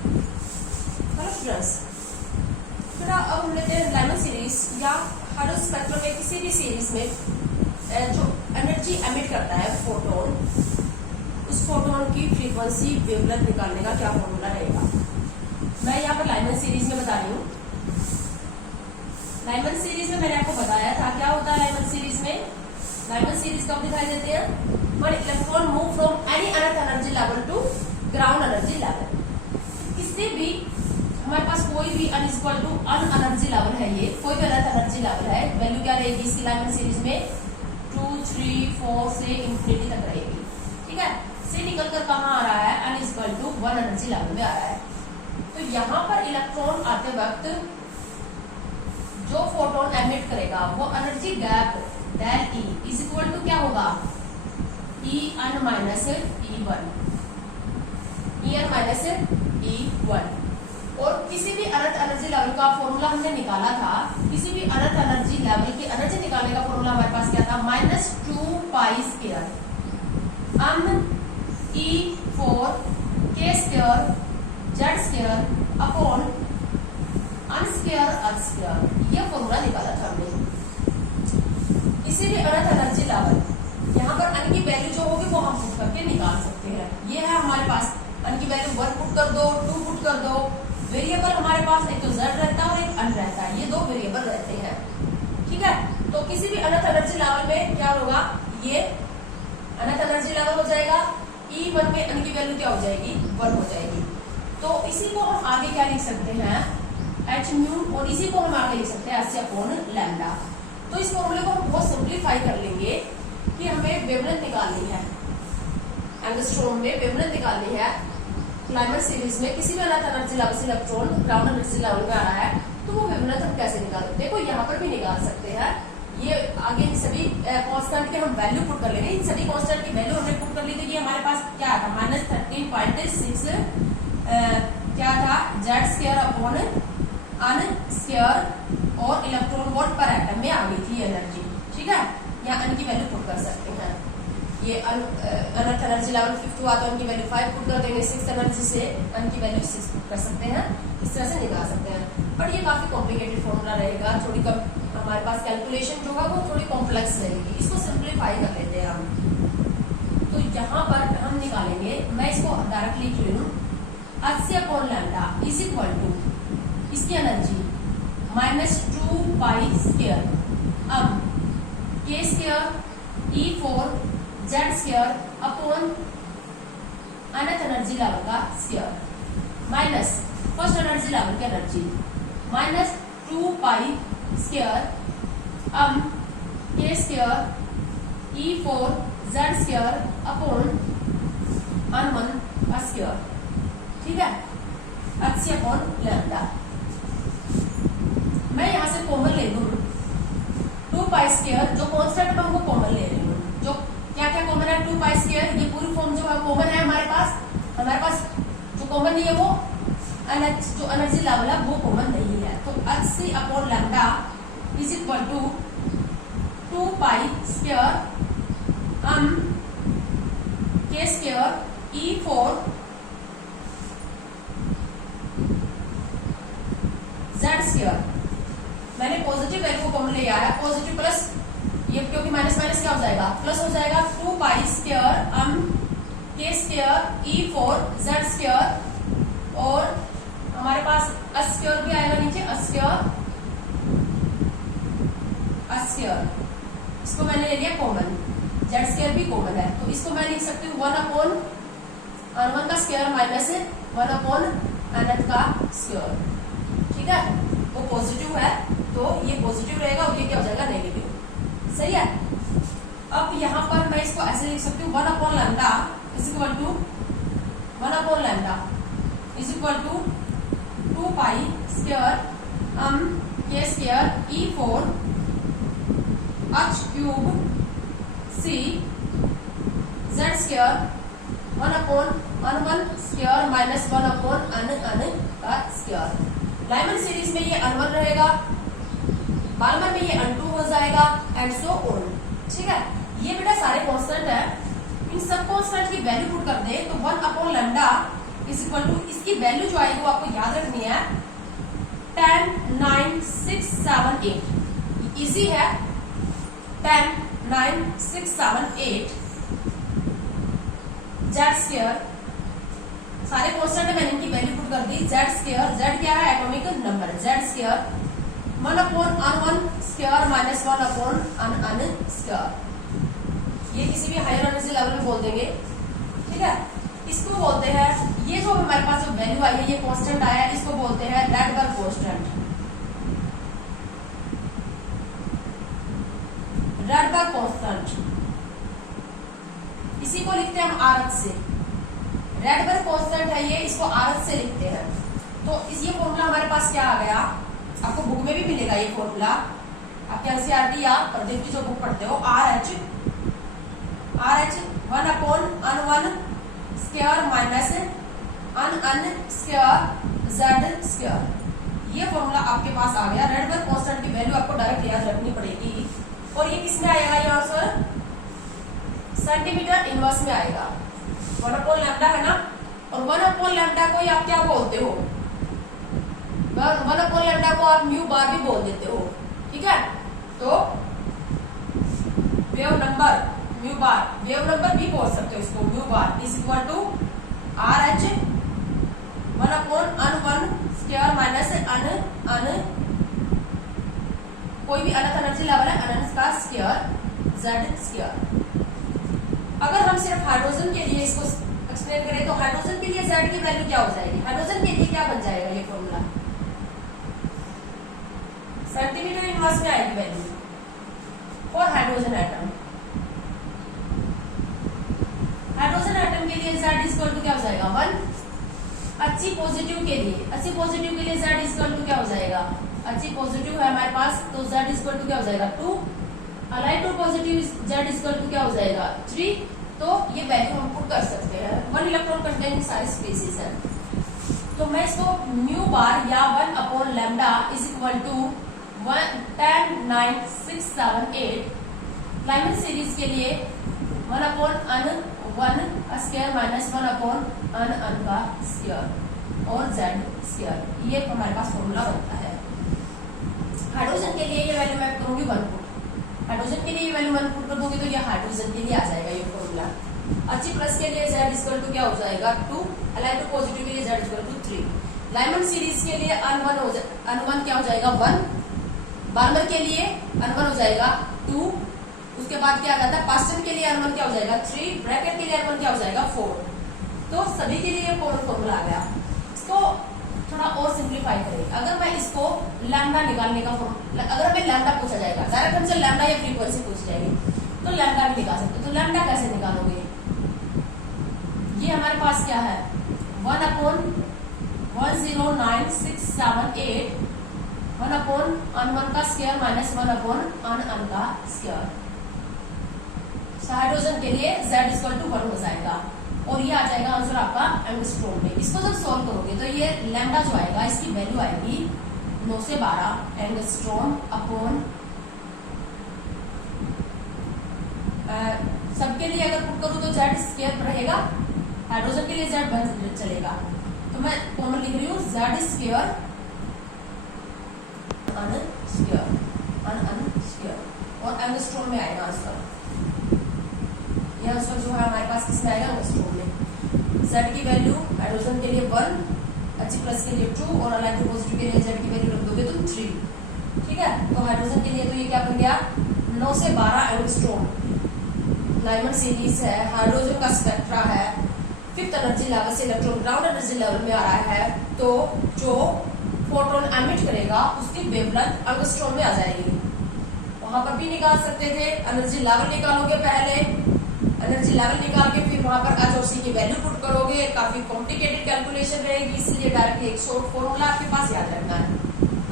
Hello students, बेटा अब हम लेते हैं लाइमन सीरीज या हर स्पेक्ट्रम में किसी भी सीरीज में जो एनर्जी एमिट करता है फोटोन, उस फोटोन की फ्रीक्वेंसी वेवलेंथ निकालने का क्या फॉर्मूला रहेगा। मैं यहाँ पर लाइमन सीरीज में बता रही हूँ। लाइमन सीरीज में मैंने आपको बताया था क्या होता है। लाइमन सीरीज में लाइमन सीरीज कब दिखाई देते हैं? when electron move from any nth energy level to ground energy level. किसी भी हमारे पास कोई भी n equal to n energy level है, ये कोई भी अनथ एनर्जी लेवल है, वैल्यू क्या रहेगी इसकी लाइमन सीरीज में 2, 3, 4 से इंफिनिटी तक रहेगी। ठीक है, से निकलकर कहाँ आ रहा है? अन इक्वल टू 1 एनर्जी लेवल में आ रहा है। तो यहाँ पर इलेक्ट्रॉन आते वक्त जो फोटोन एमिट करेगा वो energy gap del E is equal to क्या होगा? E n minus E1, E n minus E1। और किसी भी अनंत एनर्जी लेवल का फॉर्मूला हमने निकाला था। किसी भी अनंत एनर्जी लेवल की एनर्जी निकालने का फॉर्मूला हमारे पास क्या था? -2 pi square n E4 K square Z square upon n square अर्थ स्क्वायर। ये फॉर्मूला निकाला था हमने। किसी भी अनंत एनर्जी लेवल, यहाँ पर अन की वैल्यू जो होगी वो हम पुट करके निकाल सकते हैं। ये है हमारे पास अन की वैल्यू 1 पुट कर दो, 2 पुट कर दो। वेरिएबल हमारे पास एक तो z रहता है और एक अन रहता है, ये दो वेरिएबल रहते हैं। ठीक है, तो किसी भी अनंत एनर्जी लेवल में क्या होगा? ये अनंत एनर्जी लेवल हो जाएगा। E1 में अन की वैल्यू क्या हो जाएगी? 1 हो जाएगी। तो इसी को हम आगे क्या लिख सकते हैं? h म्यू, और इसी को हम आगे लिख सकते हैं h/λ। तो इस फॉर्मूले को हम बहुत सिंप्लीफाई कर लेंगे कि हमें वेवलेंथ निकालनी है, एंगस्ट्रॉम में वेवलेंथ निकालनी है। लाइमन सीरीज में किसी भी अनंत एनर्जी लेवल से इलेक्ट्रॉन ग्राउंड एनर्जी लेवल में आ रहा है, तो वो वेवलेंथ हम कैसे निकाल सकते हैं? देखो यहाँ पर भी निकाल सकते हैं। ये आगे सभी कांस्टेंट के हम वैल्यू पुट कर लेंगे। इन सभी कांस्टेंट की वैल्यू हमने पुट कर ली थी कि हमारे पास क्या था? -13.6 क्या था? Z square upon n square और इलेक्ट्रॉन वोल्ट पर एटम में आ गई थी एनर्जी। ठीक है, यहाँ अन की वैल्यू पुट कर सकते हैं। ये अनंत एनर्जी लेवल 5 हुआ तो अन की वैल्यू 5 पुट कर देंगे। 6 एनर्जी से अन की वैल्यू 6 पुट कर सकते हैं। इस तरह से निकाल सकते हैं। पर ये काफी कॉम्प्लिकेटेड फॉर्मूला रहेगा, थोड़ी कम हमारे पास कैलकुलेशन जो है वो थोड़ी कॉम्प्लेक्स रहेगी। इसको सिंप्लीफाई कर लेते हैं हम। तो यहाँ पर हम निकालेंगे, मैं इसको डायरेक्टली लिख रही हूँ, h/λ इज इक्वल टू इसकी एनर्जी -2 पाई स्क्वायर अब K square E4 Z square upon अनंत एनर्जी लेवल का square minus first energy level की एनर्जी -2 पाई स्क्वायर अब K square E4 Z square upon अन1 का स्क्वायर। ठीक है, h/λ। मैं यहाँ से कॉमन ले लूँ 2 पाई स्क्वायर, जो कांस्टेंट है वो कॉमन ले रही हूँ। जो क्या क्या कॉमन है? 2 पाई स्क्वायर, ये पूरी फॉर्म जो है कॉमन है हमारे पास जो कॉमन नहीं है वो जो एनर्जी लेवल है वो कॉमन नहीं है। तो h/λ is equal to 2 pi square K square E4 Z square. मैंने पॉजिटिव वैल्यू को कॉमन ले आया, पॉजिटिव प्लस ये, क्योंकि माइनस माइनस क्या हो जाएगा? प्लस हो जाएगा। 2 pi square K square E4 Z square और हमारे पास स्क्वायर भी आएगा नीचे, स्क्वायर। इसको मैंने ले लिया कॉमन, Z स्क्वायर भी कॉमन है, तो इसको मैं लिख सकती हूँ 1/1 का स्क्वायर माइनस 1/अनंत का स्क्वायर। ठीक है, वो पॉजिटिव है तो ये पॉजिटिव रहेगा और ये क्या हो जाएगा? नेगेटिव। सही है। अब यहाँ पर मैं इसको ऐसे लिख सकती हूँ 1/λ is equal to 1/λ is equal to 2 pi square K square E4 h cube C Z square 1/1 square minus 1/अन का स्क्वायर। लाइमन सीरीज में ये अन1 रहेगा, बालमर में ये अन2 हो जाएगा एंड सो ऑन। ठीक है, ये बेटा सारे कांस्टेंट है। इन सब कांस्टेंट की वैल्यू पुट कर दे तो 1/λ इज इक्वल टू, इसकी वैल्यू जो आएगी वो आपको याद रखनी है 10 9 6 7 8। इजी है, 10 9 6 7 8 जेड स्क्वायर, सारे कांस्टेंट है, मैंने इनकी वैल्यू पुट कर दी। जेड स्क्वायर, जेड क्या है atomic number, Z square 1 upon अन 1 square minus 1 upon n square. ये किसी भी हायर एनर्जी लेवल में बोल देंगे, ठीक है। इसको बोलते हैं, ये जो हमारे पास जो वैल्यू आई है, ये कांस्टेंट आया है, इसको बोलते हैं रैडबर्ग कांस्टेंट, रैडबर्ग कांस्टेंट। इसी को लिखते हैं हम आरएच से, रैडबर्ग कांस्टेंट है ये, इसको आरएच से लिखते हैं। तो इस ये फॉर्मूला हमारे पास क्या आ गया, आपको बुक में भी मिलेगा ये फॉर्मूला, आपके एनसीईआरटी या प्रदीप की जो बुक पढ़ते हो, are H 1 upon on 1 square minus on square Z square. ये फॉर्मूला आपके पास आ गया। रैडबर्ग कांस्टेंट की वैल्यू आपको डायरेक्ट याद रखनी पड़ेगी, और ये किसमें आएगा, ये आंसर सेंटीमीटर इनवर्स में आएगा। 1 अपॉन लैम्डा है ना, और 1 अपॉन लैम्डा को आप क्या बोलते हो, 1 अपॉन लैम्डा को आप म्यू बार भी बोल देते हो, ठीक है। तो wave number mu bar, wave number भी बोल सकते हो इसको, mu bar is equal to R H 1 upon on 1 square minus n कोई भी अलग एनर्जी लेवल है, अन का स्क्वायर जेड स्क्वायर। अगर हम सिर्फ हाइड्रोजन के लिए इसको एक्सप्लेन करें तो हाइड्रोजन के लिए जेड की वैल्यू क्या हो जाएगी, हाइड्रोजन के लिए क्या बन जाएगा ये फॉर्मूला, सेंटीमीटर इनवर्स में आएगी value for hydrogen atom. Hydrogen atom के लिए Z इक्वल टू क्या हो जाएगा 1। अच्छी पॉजिटिव के लिए, अच्छी पॉजिटिव के लिए Z इक्वल टू क्या हो जाएगा, अच्छी पॉजिटिव है हमारे पास तो Z इक्वल टू क्या हो जाएगा 2। Allied to positive Z equal to क्या हो जाएगा 3। तो ये वैल्यू हम पुट कर सकते हैं। 1 इलेक्ट्रॉन कंटेनिंग सारी स्पीसीज है, तो मैं इसको म्यू बार या 1 upon lambda is equal to 10 9 6 7 8 Lyman series के लिए 1 अपॉन अन 1 स्क्वायर माइनस 1 अपॉन अन का स्क्वायर और जेड स्क्वायर, ये हमारे पास फॉर्मूला बनता है। हाइड्रोजन के लिए ये वैल्यू मैं करूंगी 1 पुट, हाइड्रोजन के लिए ये वैल्यू 1 पुट कर दूंगी तो ये हाइड्रोजन के लिए आ जाएगा ये फॉर्मूला। अच्छी प्लस के लिए जेड इक्वल टू क्या हो जाएगा 2, अलाइड टू पॉजिटिव के लिए Z equal to 3। Lyman series के लिए अन 1 क्या हो जाएगा 1, बार्मर के लिए अन 1 हो जाएगा 2, उसके बाद क्या आ जाता है पास्टन के लिए अन 1 क्या हो जाएगा 3, ब्रैकेट के लिए अन 1 क्या हो जाएगा 4। तो सभी के लिए कॉमन फॉर्मूला आ गया। इसको थोड़ा और सिंप्लीफाई करें, अगर मैं इसको लैम्डा निकालने का अगर मैं लैम्डा पूछा जाएगा, डायरेक्ट हमसे लैम्डा या फ्रीक्वेंसी पूछ जाएगी तो लैम्डा भी निकाल सकते। तो लैम्डा कैसे निकालोगे, ये हमारे पास क्या है 1 अपॉन 109,678 1 अपॉन अन 1 का स्क्वायर माइनस 1 अपॉन अन का स्क्वायर। हाइड्रोजन के लिए Z इक्वल टू 1 हो जाएगा और ये आ जाएगा आंसर आपका एंगस्ट्रॉम में। इसको जब सॉल्व करोगे तो ये लैम्डा जो आएगा इसकी वैल्यू आएगी 9 से 12 एंगस्ट्रॉम अपॉन सबके लिए अगर पुट करूं तो Z स्क्वायर रहेगा, हाइड्रोजन के लिए Z चलेगा तो मैं कॉमन लिख रही हूँ Z स्क्वायर अन स्क्वायर और एंगस्ट्रॉम में आएगा आंसर। यह आंसर जो है हमारे पास किसमें आएगा एंगस्ट्रॉम में। Z की वैल्यू हाइड्रोजन के लिए 1, अच्छी प्लस के लिए 2 और अलाइड टू पॉजिटिव के लिए Z की वैल्यू रख दोगे तो 3। ठीक है, तो हाइड्रोजन के लिए तो ये क्या बन गया 9 से 12 एंगस्ट्रॉम। लाइमन सीरीज है, हाइड्रोजन का स्पेक्ट्रा है, 5th एनर्जी लेवल से इलेक्ट्रॉन ग्राउंड एनर्जी लेवल में आ रहा है, तो जो फोटोन एमिट करेगा उसकी वेवलेंथ एंगस्ट्रॉम में आ जाएगी। वहां पर भी निकाल सकते थे, एनर्जी लेवल निकालोगे पहले, एनर्जी लेवल निकाल के फिर वहां पर H और C की वैल्यू पुट करोगे, काफी कॉम्प्लिकेटेड कैलकुलेशन रहेगी, इसलिए डायरेक्टली एक शॉर्ट फॉर्मूला आपके पास याद रखना है।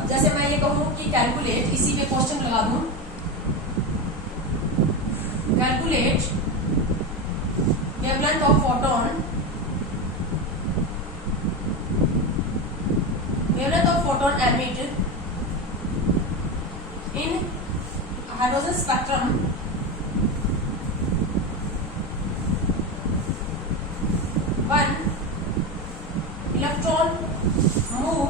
अब जैसे मैं ये कहूँ कि कैलकुलेट, इसी पे क्वेश्चन लगा दूं, calculate wavelength of photon, wavelength of photon emitted in hydrogen spectrum one electron move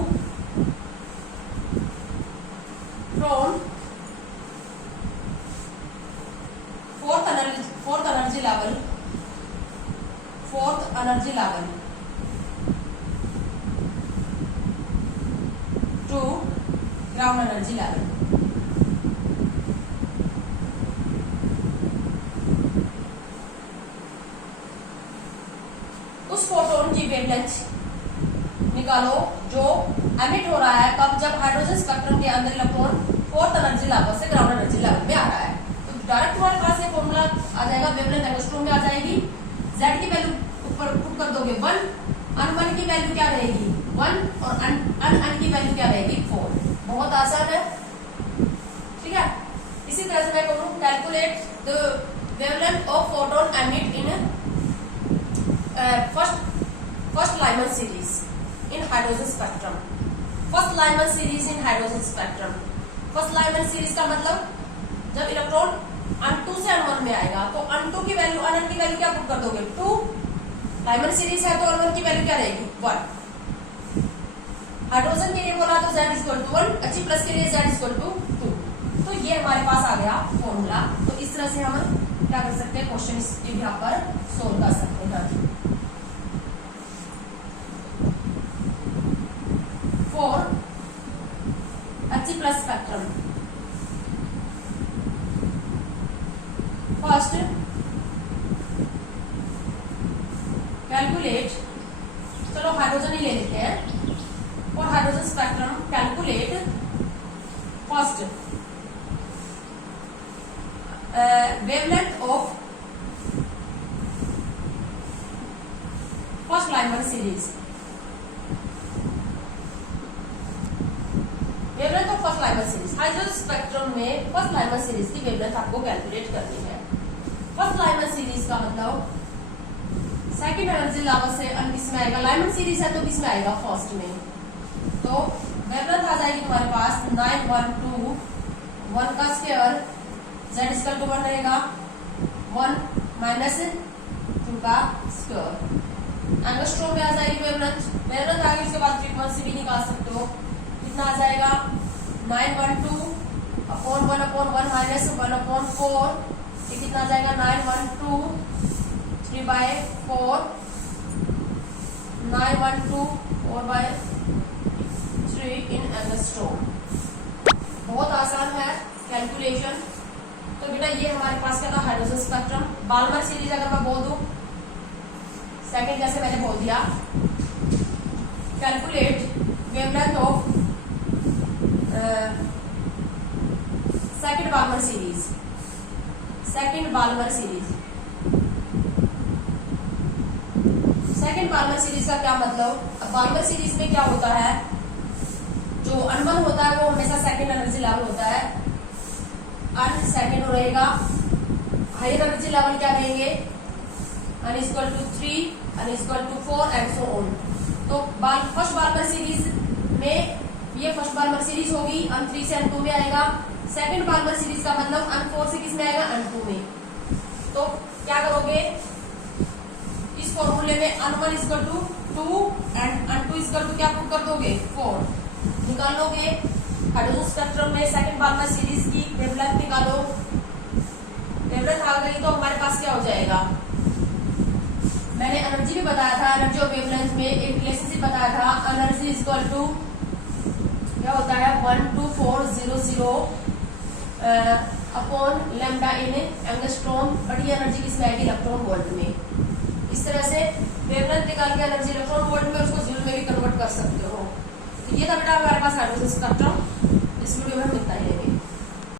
from fourth energy level to ground energy level. उस फोटोन की वेवलेंथ निकालो जो एमिट हो रहा है कब, जब हाइड्रोजन स्पेक्ट्रम के अंदर इलेक्ट्रॉन फोर्थ एनर्जी लेवल से ग्राउंड एनर्जी लेवल में आ रहा है। तो डायरेक्ट हमारे पास ये फॉर्मूला आ जाएगा, वेवलेंथ एंगस्ट्रॉम में आ जाएगी। Z की वैल्यू ऊपर पुट कर दोगे 1, अन की वैल्यू क्या रहेगी 1 और अन की वैल्यू क्या रहेगी 4। बहुत आसान है, ठीक है। इसी तरह से मैं कहूँ calculate the wavelength of photon emit in first Lyman series in hydrogen spectrum. First Lyman series in hydrogen spectrum. First Lyman series का मतलब जब इलेक्ट्रॉन अन2 से अन1 में आएगा तो अन2 की वैल्यू अन की वैल्यू क्या पुट कर दोगे 2। लाइमन सीरीज है तो अन1 की वैल्यू क्या रहेगी 1। हाइड्रोजन के लिए बोला तो Z = 1, H+ के लिए Z = 2। तो ये हमारे पास आ गया फॉर्मूला। तो इस तरह से हम क्या कर सकते हैं, क्वेश्चन इसके भी यहाँ पर सोल्व कर सकते हैं। For H+ spectrum, first calculate, चलो हाइड्रोजन ही ले लेते हैं। For hydrogen spectrum calculate first wavelength of first Lyman series. Wavelength of first Lyman series, hydrogen spectrum में फर्स्ट लाइमन सीरीज की वेवलेंथ आपको कैलकुलेट करनी है। फर्स्ट लाइमन सीरीज का मतलब सेकंड एनर्जी लेवल से किसमें आएगा, लाइमन सीरीज है तो किसमें आएगा फर्स्ट में। तो वेवलेंथ आ जाएगी तुम्हारे पास 912 1 का स्क्वायर, Z = 1 रहेगा 1 - 2 का स्क्वायर। एंगस्ट्रॉम में आ जाएगी वेवलेंथ। वेवलेंथ आ गई, उसके बाद फ्रीक्वेंसी भी निकाल सकते हो। कितना आ जाएगा 912/1/1 - 1/4। ये कितना आ जाएगा 912 3/4 912 4/3 इन एंगस्ट्रॉम। बहुत आसान है कैलकुलेशन। तो बेटा ये हमारे पास क्या था हाइड्रोजन स्पेक्ट्रम। बाल्मर सीरीज अगर मैं बोल दूं सेकंड, जैसे मैंने बोल दिया calculate wavelength of second Balmer series. Second Balmer series का क्या मतलब, बाल्मर सीरीज में क्या होता है, जो अन1 होता है वो हमेशा सेकंड एनर्जी लेवल होता है, अन सेकंड रहेगा। हायर एनर्जी लेवल क्या रहेंगे अन = 3, अन = 4 एंड सो ऑन। तो फर्स्ट बाल्मर सीरीज में ये फर्स्ट बाल्मर सीरीज होगी, अन3 से अन2 में आएगा। सेकंड बाल्मर सीरीज का मतलब अन4 से किस में आएगा अन2 में। तो क्या करोगे इस फॉर्मूले में अन1 = 2 एंड अन2 = क्या पुट कर दोगे 4 निकाल लोगे। हाइड्रोजन स्पेक्ट्रम में सेकंड बाल्मर सीरीज की वेवलेंथ निकालो। वेवलेंथ आ गई तो हमारे पास क्या हो जाएगा, मैंने एनर्जी भी बताया था, एनर्जी और वेवलेंथ में एक रिलेशनशिप बताया था। एनर्जी = क्या होता है 12400 अपॉन लैम्डा इन एंगस्ट्रॉम। बड़ी एनर्जी किसमें आएगी इलेक्ट्रॉन वोल्ट में। इस तरह से वेवलेंथ निकाल के एनर्जी इलेक्ट्रॉन वोल्ट में उसको जूल में भी कन्वर्ट कर सकते हो। तो ये था बेटा हमारे पास हाइड्रोजन स्पेक्ट्रम। इस वीडियो में हम इतना ही लेंगे।